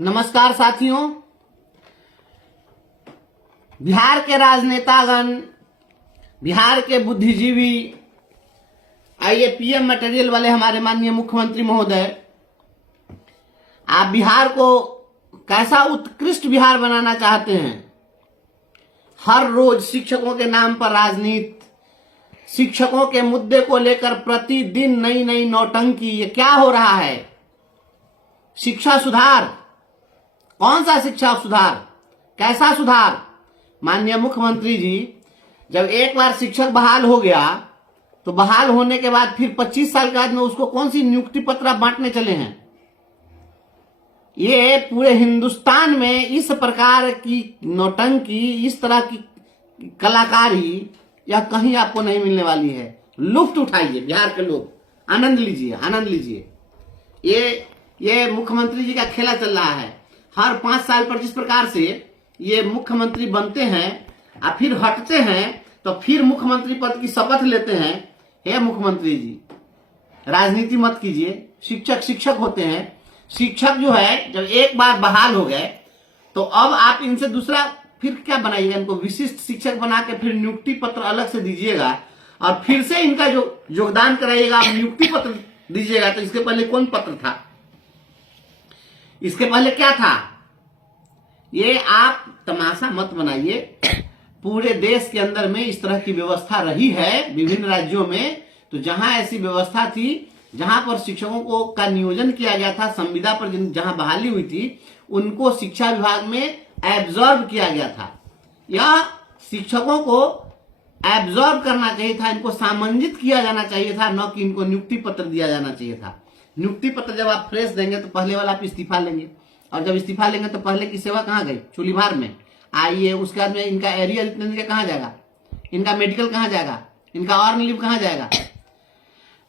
नमस्कार साथियों। बिहार के राजनेतागण, बिहार के बुद्धिजीवी, आइए पीएम मटेरियल वाले हमारे माननीय मुख्यमंत्री महोदय, आप बिहार को कैसा उत्कृष्ट बिहार बनाना चाहते हैं। हर रोज शिक्षकों के नाम पर राजनीति, शिक्षकों के मुद्दे को लेकर प्रतिदिन नई नई नौटंकी, ये क्या हो रहा है। शिक्षा सुधार, कौन सा शिक्षा सुधार, कैसा सुधार। माननीय मुख्यमंत्री जी, जब एक बार शिक्षक बहाल हो गया तो बहाल होने के बाद फिर 25 साल के बाद में उसको कौन सी नियुक्ति पत्र आप बांटने चले हैं। ये पूरे हिंदुस्तान में इस प्रकार की नौटंकी, इस तरह की कलाकारी यह कहीं आपको नहीं मिलने वाली है। लुफ्त उठाइए बिहार के लोग, आनंद लीजिए, आनंद लीजिए। ये मुख्यमंत्री जी का खेला चल रहा है। हर 5 साल पर जिस प्रकार से ये मुख्यमंत्री बनते हैं और फिर हटते हैं तो फिर मुख्यमंत्री पद की शपथ लेते हैं। हे मुख्यमंत्री जी, राजनीति मत कीजिए। शिक्षक शिक्षक होते हैं। शिक्षक जो है जब एक बार बहाल हो गए तो अब आप इनसे दूसरा फिर क्या बनाइएगा, इनको विशिष्ट शिक्षक बना के फिर नियुक्ति पत्र अलग से दीजिएगा और फिर से इनका जो योगदान कराइएगा आप नियुक्ति पत्र दीजिएगा। तो इसके पहले कौन पत्र था, इसके पहले क्या था। ये आप तमाशा मत बनाइए। पूरे देश के अंदर में इस तरह की व्यवस्था रही है विभिन्न राज्यों में। तो जहां ऐसी व्यवस्था थी, जहां पर शिक्षकों को का नियोजन किया गया था, संविदा पर जहां बहाली हुई थी, उनको शिक्षा विभाग में एब्जॉर्ब किया गया था। यह शिक्षकों को एब्जॉर्ब करना चाहिए था, इनको सामंजित किया जाना चाहिए था, न कि इनको नियुक्ति पत्र दिया जाना चाहिए था। नियुक्ति पत्र जब आप फ्रेश देंगे तो पहले वाला आप इस्तीफा लेंगे, और जब इस्तीफा लेंगे तो पहले की सेवा कहाँ गई, चूलीभार में। आइए उसके बाद में इनका एरियर इतने दिन का कहाँ जाएगा, इनका मेडिकल कहाँ जाएगा, इनका ऑर्न लीव कहाँ जाएगा।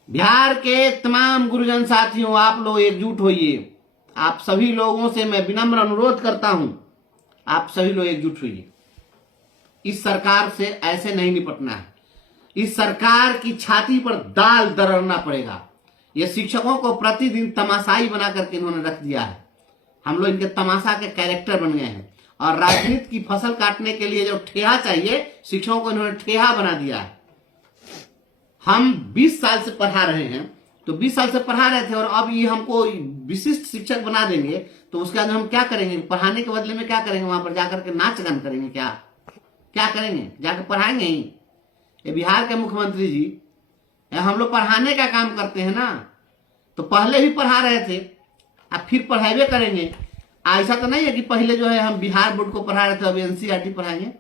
बिहार के तमाम गुरुजन साथियों, आप लोग एकजुट होइए। आप सभी लोगों से मैं विनम्र अनुरोध करता हूं, आप सभी लोग एकजुट होइए। इस सरकार से ऐसे नहीं निपटना है। इस सरकार की छाती पर दाल दरड़ना पड़ेगा। ये शिक्षकों को प्रतिदिन तमाशाई बना करके इन्होंने रख दिया है। हम लोग इनके तमाशा के कैरेक्टर बन गए हैं और राजनीति की फसल काटने के लिए जो ठेहा चाहिए, शिक्षकों को इन्होंने ठेहा बना दिया है। हम 20 साल से पढ़ा रहे हैं, तो 20 साल से पढ़ा रहे थे और अब ये हमको विशिष्ट शिक्षक बना देंगे तो उसके बाद हम क्या करेंगे। पढ़ाने के बदले में क्या करेंगे, वहां पर जाकर के नाच गान करेंगे, क्या करेंगे, जाकर पढ़ाएंगे ही। ये बिहार के मुख्यमंत्री जी, हम लोग पढ़ाने का काम करते हैं ना, तो पहले भी पढ़ा रहे थे अब फिर पढ़ाइबे करेंगे। ऐसा तो नहीं है कि पहले जो है हम बिहार बोर्ड को पढ़ा रहे थे अब एनसीईआरटी पढ़ाएंगे।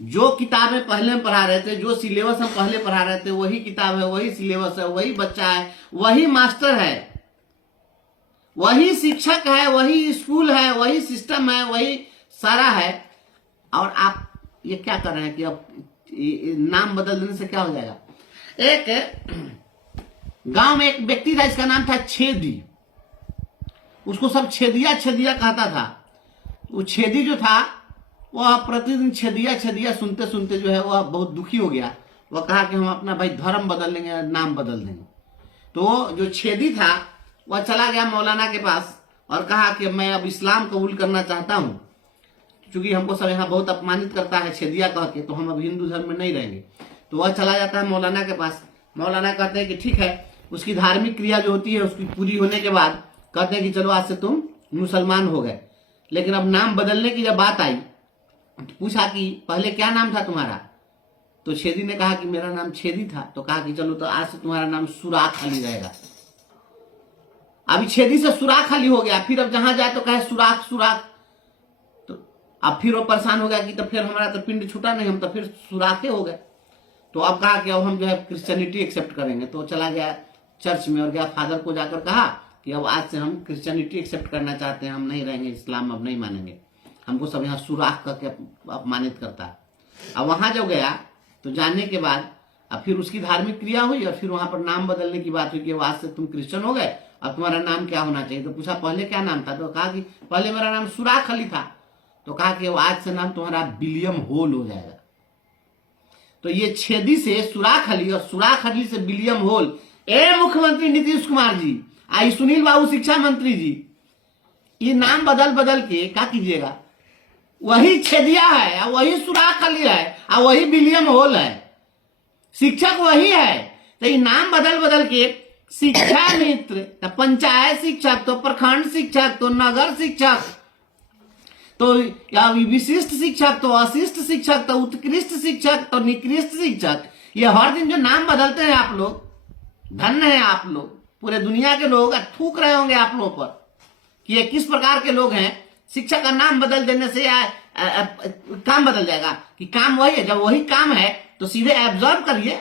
जो किताबें पहले हम पढ़ा रहे थे, जो सिलेबस हम पहले पढ़ा रहे थे, वही किताब है, वही सिलेबस है, वही बच्चा है, वही मास्टर है, वही शिक्षक है, वही स्कूल है, वही सिस्टम है, वही सारा है। और आप ये क्या कर रहे हैं कि अब नाम बदल देने से क्या हो जाएगा। एक गांव में एक व्यक्ति था, इसका नाम था छेदी। उसको सब छेदिया छेदिया कहता था। वो छेदी जो था वह प्रतिदिन छेदिया छेदिया सुनते सुनते जो है वह बहुत दुखी हो गया। वह कहा कि हम अपना भाई धर्म बदल लेंगे, नाम बदल देंगे। तो जो छेदी था वह चला गया मौलाना के पास और कहा कि मैं अब इस्लाम कबूल करना चाहता हूं, क्योंकि हमको सब यहाँ बहुत अपमानित करता है छेदिया कह के, तो हम अब हिंदू धर्म में नहीं रहेंगे। तो वह चला जाता है मौलाना के पास। मौलाना कहते हैं कि ठीक है। उसकी धार्मिक क्रिया जो होती है उसकी पूरी होने के बाद कहते हैं कि चलो आज से तुम मुसलमान हो गए। लेकिन अब नाम बदलने की जब बात आई तो पूछा कि पहले क्या नाम था तुम्हारा। तो छेदी ने कहा कि मेरा नाम छेदी था। तो कहा कि चलो तो आज से तुम्हारा नाम सुराख अली रहेगा। अभी छेदी से सुराख अली हो गया, फिर अब जहां जाए तो कहे सुराख सुराख। तो अब फिर वो परेशान हो गया कि तो फिर हमारा तो पिंड छूटा नहीं, हम तो फिर सुराखे हो गए। तो अब कहा कि अब हम जो है क्रिश्चियनिटी एक्सेप्ट करेंगे। तो चला गया चर्च में और गया फादर को जाकर कहा कि अब आज से हम क्रिश्चियनिटी एक्सेप्ट करना चाहते हैं, हम नहीं रहेंगे, इस्लाम अब नहीं मानेंगे, हमको सब यहाँ सुराख करके अपमानित करता है। अब वहां जब गया तो जानने के बाद अब फिर उसकी धार्मिक क्रिया हुई और फिर वहां पर नाम बदलने की बात हुई कि आज से तुम क्रिश्चियन हो गए, अब तुम्हारा नाम क्या होना चाहिए। तो पूछा पहले क्या नाम था। तो कहा कि पहले मेरा नाम सुराख अली था। तो कहा कि आज से नाम तुम्हारा विलियम होल हो जाएगा। तो ये छेदी से सुराख अली और सुराख अली से विलियम होल। ए मुख्यमंत्री नीतीश कुमार जी, आई सुनील बाबू शिक्षा मंत्री जी, ये नाम बदल बदल के क्या कीजिएगा, वही छेदिया है और वही सुराख अली है और वही विलियम होल है, शिक्षक वही है। तो ये नाम बदल बदल के शिक्षा मित्र, तो पंचायत शिक्षक, तो प्रखंड शिक्षक, तो नगर शिक्षक, तो या विशिष्ट शिक्षक, तो अशिष्ट शिक्षक, तो उत्कृष्ट शिक्षक, तो निकृष्ट शिक्षक, ये हर दिन जो नाम बदलते हैं आप लोग, धन्य है आप लोग। पूरे दुनिया के लोग थूक रहे होंगे आप लोगों पर कि ये किस प्रकार के लोग हैं। शिक्षक का नाम बदल देने से काम बदल जाएगा कि काम वही है। जब वही काम है तो सीधे एब्जॉर्व करिए,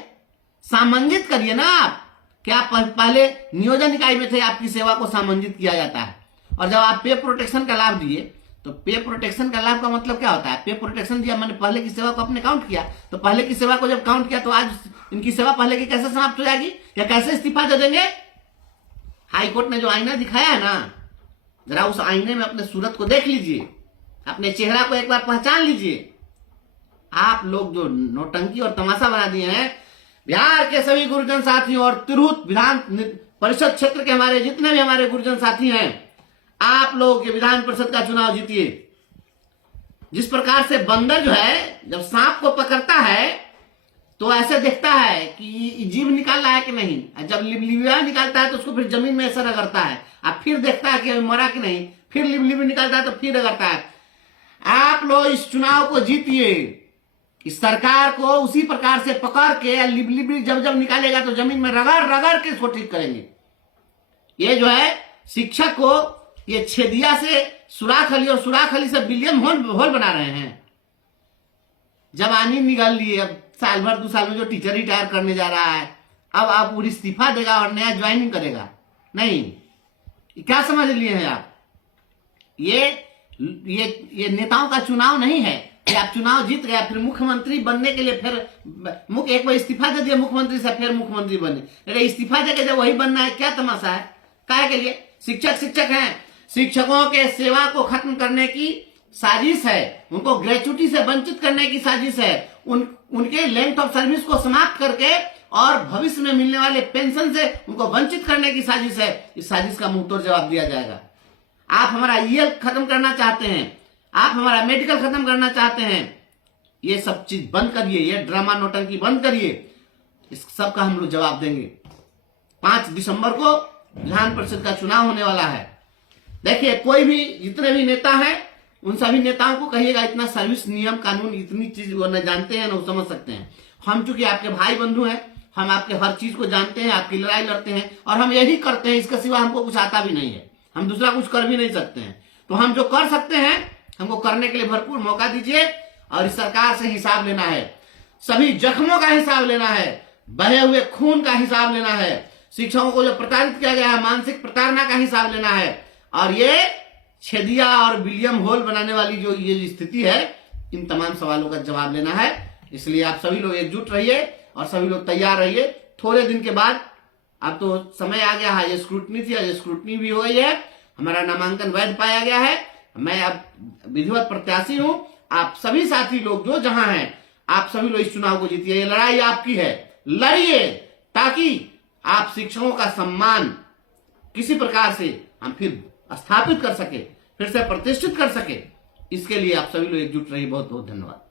सामंजित करिए ना। आप क्या पहले नियोजन इकाई में थे, आपकी सेवा को सामंजित किया जाता है। और जब आप पे प्रोटेक्शन का लाभ दिए, तो पे प्रोटेक्शन का लाभ का मतलब क्या होता है? पे प्रोटेक्शन दिया मैंने पहले की सेवा को आपने काउंट किया, तो पहले की सेवा को जब काउंट किया तो आज इनकी सेवा पहले की कैसे समाप्त हो जाएगी या कैसे इस्तीफा दे देंगे? हाईकोर्ट ने जो आईना दिखाया है ना, जरा उस आईने में अपने सूरत को देख लीजिए, अपने चेहरा को एक बार पहचान लीजिए। आप लोग जो नौटंकी और तमाशा बना दिए हैं, बिहार के सभी गुरुजन साथियों और तिरहुत विधान परिषद क्षेत्र के हमारे जितने भी हमारे गुरुजन साथी हैं, आप लोग के विधान परिषद का चुनाव जीतिए। जिस प्रकार से बंदर जो है जब सांप को पकड़ता है तो ऐसे देखता है कि जीभ निकाल रहा है कि नहीं, जब लिबलिबिया निकालता है तो उसको फिर जमीन में ऐसा रगड़ता है, अब फिर देखता है कि अभी मरा कि नहीं, फिर लिबलिबी निकालता है तो फिर रगड़ता है। आप लोग इस चुनाव को जीतिए, इस सरकार को उसी प्रकार से पकड़ के लिबलिबी जब जब निकालेगा तो जमीन में रगड़ रगड़ के इसको ठीक करेंगे। ये जो है शिक्षक को ये छेदिया से सुराख अली और सुराख अली से विलियम होल बना रहे हैं। जवानी निकाल लिए, अब साल भर 2 साल में जो टीचर रिटायर करने जा रहा है, अब आप पूरी इस्तीफा देगा और नया ज्वाइनिंग करेगा। नहीं, क्या समझ लिए हैं आप? ये नेताओं का चुनाव नहीं है कि आप चुनाव जीत गया फिर मुख्यमंत्री बनने के लिए फिर एक बार इस्तीफा दे दिया मुख्यमंत्री से, फिर मुख्यमंत्री बने। अरे इस्तीफा देके जब वही बनना है, क्या तमाशा है? काहे के लिए? शिक्षक हैं, शिक्षकों के सेवा को खत्म करने की साजिश है, उनको ग्रेचुटी से वंचित करने की साजिश है, उनके लेंथ ऑफ सर्विस को समाप्त करके और भविष्य में मिलने वाले पेंशन से उनको वंचित करने की साजिश है। इस साजिश का मुंहतोड़ जवाब दिया जाएगा। आप हमारा ईएल खत्म करना चाहते हैं, आप हमारा मेडिकल खत्म करना चाहते हैं, ये सब चीज बंद करिए, ये ड्रामा नौटंकी बंद करिए। इस सब का हम लोग जवाब देंगे। 5 दिसंबर को विधान परिषद का चुनाव होने वाला है। देखिए, कोई भी जितने भी नेता हैं उन सभी नेताओं को कहिएगा इतना सर्विस नियम कानून इतनी चीज वो न जानते हैं न समझ सकते हैं। हम चूंकि आपके भाई बंधु हैं, हम आपके हर चीज को जानते हैं, आपकी लड़ाई लड़ते हैं और हम यही करते हैं, इसके सिवा हमको कुछ आता भी नहीं है, हम दूसरा कुछ कर भी नहीं सकते हैं। तो हम जो कर सकते हैं हमको करने के लिए भरपूर मौका दीजिए। और इस सरकार से हिसाब लेना है, सभी जख्मों का हिसाब लेना है, बहे हुए खून का हिसाब लेना है, शिक्षकों को जो प्रताड़ित किया गया है मानसिक प्रताड़ना का हिसाब लेना है। और ये छेदिया और विलियम होल बनाने वाली जो ये स्थिति है, इन तमाम सवालों का जवाब लेना है। इसलिए आप सभी लोग एकजुट रहिए और सभी लोग तैयार रहिए। थोड़े दिन के बाद, अब तो समय आ गया है, ये स्क्रूटनी थी, ये स्क्रूटनी भी हो गई है, हमारा नामांकन वैध पाया गया है, मैं अब विधिवत प्रत्याशी हूं। आप सभी साथी लोग जो जहां हैं, आप सभी लोग इस चुनाव को जीतिए। ये लड़ाई आपकी है, लड़िए ताकि आप शिक्षकों का सम्मान किसी प्रकार से हम फिर स्थापित कर सके, फिर से प्रतिष्ठित कर सके। इसके लिए आप सभी लोग एकजुट रहिए। बहुत बहुत धन्यवाद।